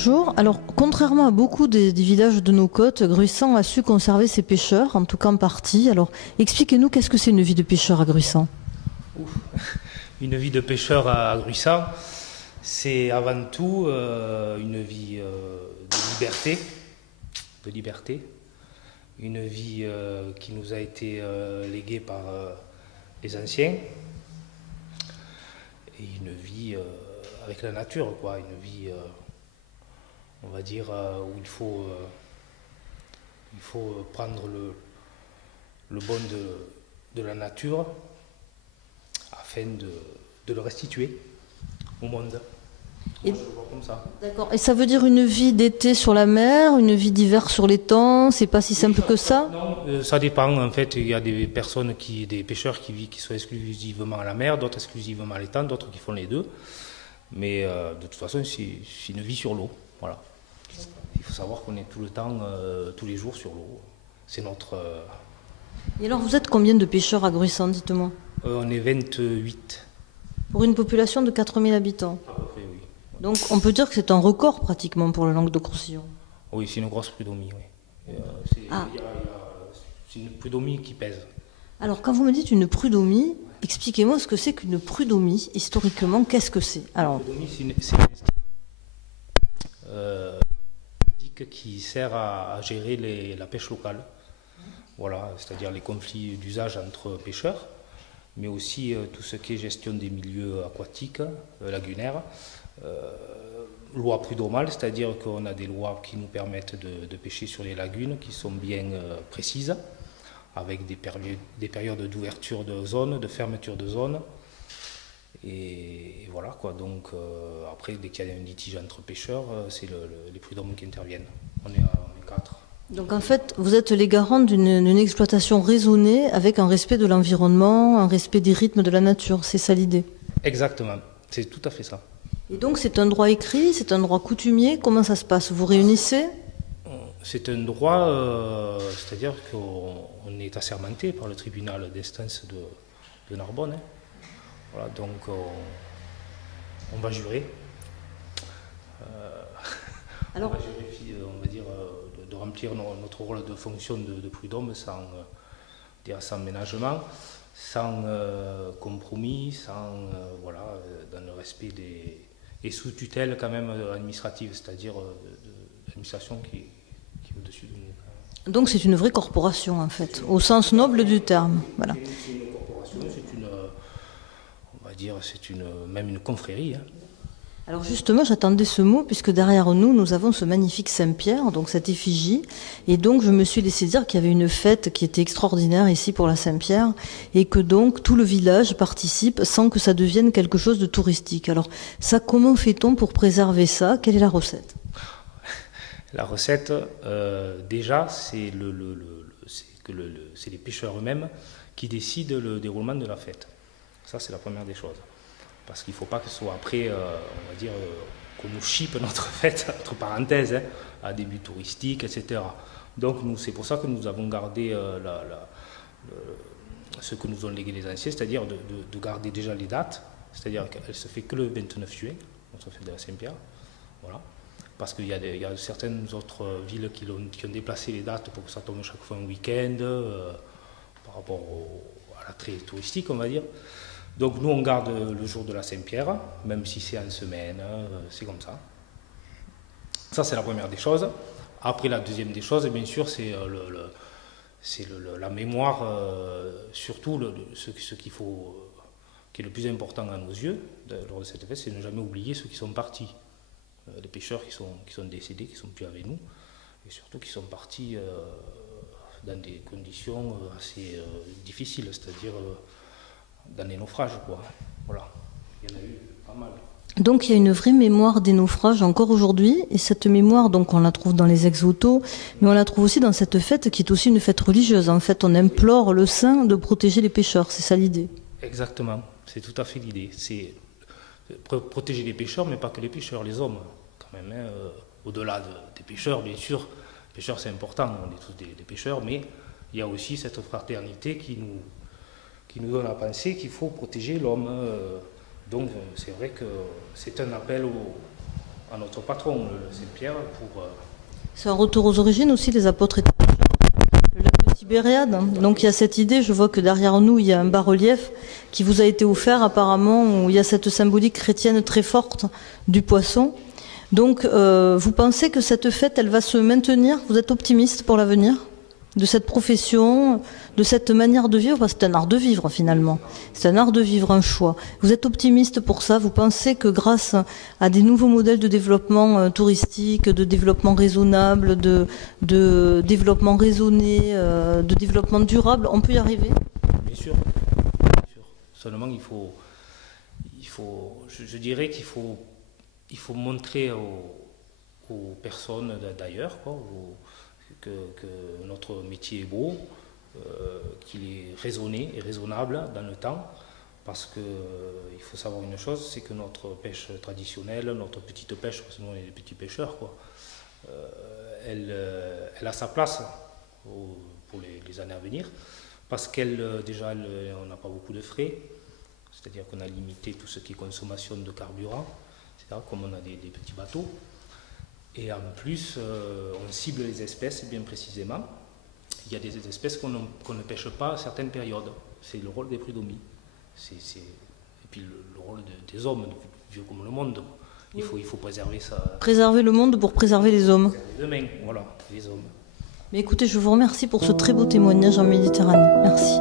bonjour. Alors, contrairement à beaucoup des villages de nos côtes, Gruissant a su conserver ses pêcheurs, en tout cas en partie. Alors, expliquez-nous, qu'est-ce que c'est une vie de pêcheur à Gruissant? Une vie de pêcheur à Gruissant, c'est avant tout une vie de liberté, une vie qui nous a été léguée par les anciens, et une vie avec la nature, quoi, une vie, on va dire, où il faut prendre le bon de la nature afin de le restituer au monde. Et, moi, je le vois comme ça. D'accord. Et ça veut dire une vie d'été sur la mer, une vie d'hiver sur l'étang? C'est pas si simple que ça? Non, ça dépend. En fait, il y a des personnes, des pêcheurs qui sont exclusivement à la mer, d'autres exclusivement à l'étang, d'autres qui font les deux. Mais de toute façon, c'est une vie sur l'eau. Voilà. Il faut savoir qu'on est tout le temps, tous les jours sur l'eau. C'est notre... Et alors, vous êtes combien de pêcheurs à Gruissant, dites-moi? On est 28. Pour une population de 4000 habitants? À peu près, oui. Donc, on peut dire que c'est un record pratiquement pour le Languedoc-Roussillon. Oui, c'est une grosse prud'homie, oui. C'est une prud'homie qui pèse. Alors, quand vous me dites une prud'homie, expliquez-moi ce que c'est qu'une prud'homie. Historiquement, qu'est-ce que c'est? Alors, Une prud'homie, c'est une qui sert à gérer la pêche locale. Voilà, c'est-à-dire les conflits d'usage entre pêcheurs, mais aussi tout ce qui est gestion des milieux aquatiques, lagunaires. Loi prud'homale, c'est-à-dire qu'on a des lois qui nous permettent de pêcher sur les lagunes qui sont bien précises, avec des périodes d'ouverture de zones, de fermeture de zones. Et voilà quoi, donc après, dès qu'il y a un litige entre pêcheurs, c'est les prud'hommes qui interviennent. On est 4. donc en fait, vous êtes les garants d'une exploitation raisonnée avec un respect de l'environnement, un respect des rythmes de la nature. C'est ça l'idée? Exactement, c'est tout à fait ça. Et donc c'est un droit écrit, c'est un droit coutumier. Comment ça se passe? Vous réunissez? C'est un droit, c'est-à-dire qu'on est assermenté par le tribunal d'instance de Narbonne. Hein. Voilà, donc on va jurer. Alors, on va jurer, on va dire, de remplir notre rôle de fonction de prud'homme sans ménagement, sans compromis, voilà, dans le respect et sous tutelle quand même administrative, c'est-à-dire de l'administration qui est au-dessus de nous. donc c'est une vraie corporation en fait, au sens noble du terme. Voilà. C'est une corporation, on va dire, même une confrérie. Hein. Alors justement, j'attendais ce mot, puisque derrière nous, nous avons ce magnifique Saint-Pierre, donc cette effigie. Et donc, je me suis laissé dire qu'il y avait une fête qui était extraordinaire ici pour la Saint-Pierre, et que donc tout le village participe sans que ça devienne quelque chose de touristique. Alors, ça, comment fait-on pour préserver ça? Quelle est la recette? La recette, déjà, c'est les pêcheurs eux-mêmes qui décident le déroulement de la fête. Ça, c'est la première des choses. Parce qu'il ne faut pas que ce soit après, on va dire, qu'on nous chipe notre fête, entre parenthèses, hein, à des buts touristiques, etc. Donc, c'est pour ça que nous avons gardé ce que nous ont légué les anciens, c'est-à-dire de garder déjà les dates, c'est-à-dire qu'elle se fait que le 29 juin, notre fête de la Saint-Pierre. Voilà. Parce qu'il y a certaines autres villes qui ont déplacé les dates pour que ça tombe chaque fois un week-end, par rapport à l'attrait touristique, on va dire. Donc nous, on garde le jour de la Saint-Pierre, même si c'est en semaine, c'est comme ça. Ça, c'est la première des choses. Après, la deuxième des choses, bien sûr, c'est la mémoire, surtout ce qu'il faut, qui est le plus important à nos yeux lors de cette fête, c'est ne jamais oublier ceux qui sont partis. Les pêcheurs qui sont décédés, qui ne sont plus avec nous, et surtout qui sont partis dans des conditions assez difficiles, c'est-à-dire dans les naufrages, quoi. Voilà. Il y en a eu pas mal. Donc il y a une vraie mémoire des naufrages encore aujourd'hui, et cette mémoire, donc on la trouve dans les ex-voto, mais on la trouve aussi dans cette fête qui est aussi une fête religieuse. En fait, on implore le saint de protéger les pêcheurs, c'est ça l'idée? Exactement, c'est tout à fait l'idée. C'est protéger les pêcheurs, mais pas que les pêcheurs, les hommes, quand même. Hein, au-delà des pêcheurs, bien sûr, les pêcheurs c'est important, on est tous des pêcheurs, mais il y a aussi cette fraternité qui nous donne à penser qu'il faut protéger l'homme. Donc c'est vrai que c'est un appel à notre patron, le Saint-Pierre, pour... C'est un retour aux origines aussi, les apôtres étaient le lac de Tibériade. Donc il y a cette idée, je vois que derrière nous, il y a un bas-relief qui vous a été offert apparemment, où il y a cette symbolique chrétienne très forte du poisson. Donc vous pensez que cette fête, elle va se maintenir? Vous êtes optimiste pour l'avenir de cette profession, de cette manière de vivre? Parce que c'est un art de vivre finalement. C'est un art de vivre, un choix. Vous êtes optimiste pour ça? Vous pensez que grâce à des nouveaux modèles de développement touristique, de développement raisonnable, de développement raisonné, de développement durable, on peut y arriver? Bien sûr. Bien sûr. Seulement, je dirais qu'il faut montrer aux personnes d'ailleurs, que notre métier est beau, qu'il est raisonné et raisonnable dans le temps, parce qu'il faut savoir une chose, c'est que notre pêche traditionnelle, notre petite pêche, parce que nous on est des petits pêcheurs, elle a sa place pour les années à venir, parce on n'a pas beaucoup de frais, c'est-à-dire qu'on a limité tout ce qui est consommation de carburant, etc., comme on a des petits bateaux. Et en plus, on cible les espèces bien précisément. Il y a des espèces qu'on ne pêche pas à certaines périodes. C'est le rôle des prud'hommes. Et puis le rôle des hommes, vieux comme le monde. Il faut préserver ça. Préserver le monde pour préserver les hommes. Demain, voilà, les hommes. Mais écoutez, je vous remercie pour ce très beau témoignage en Méditerranée. Merci.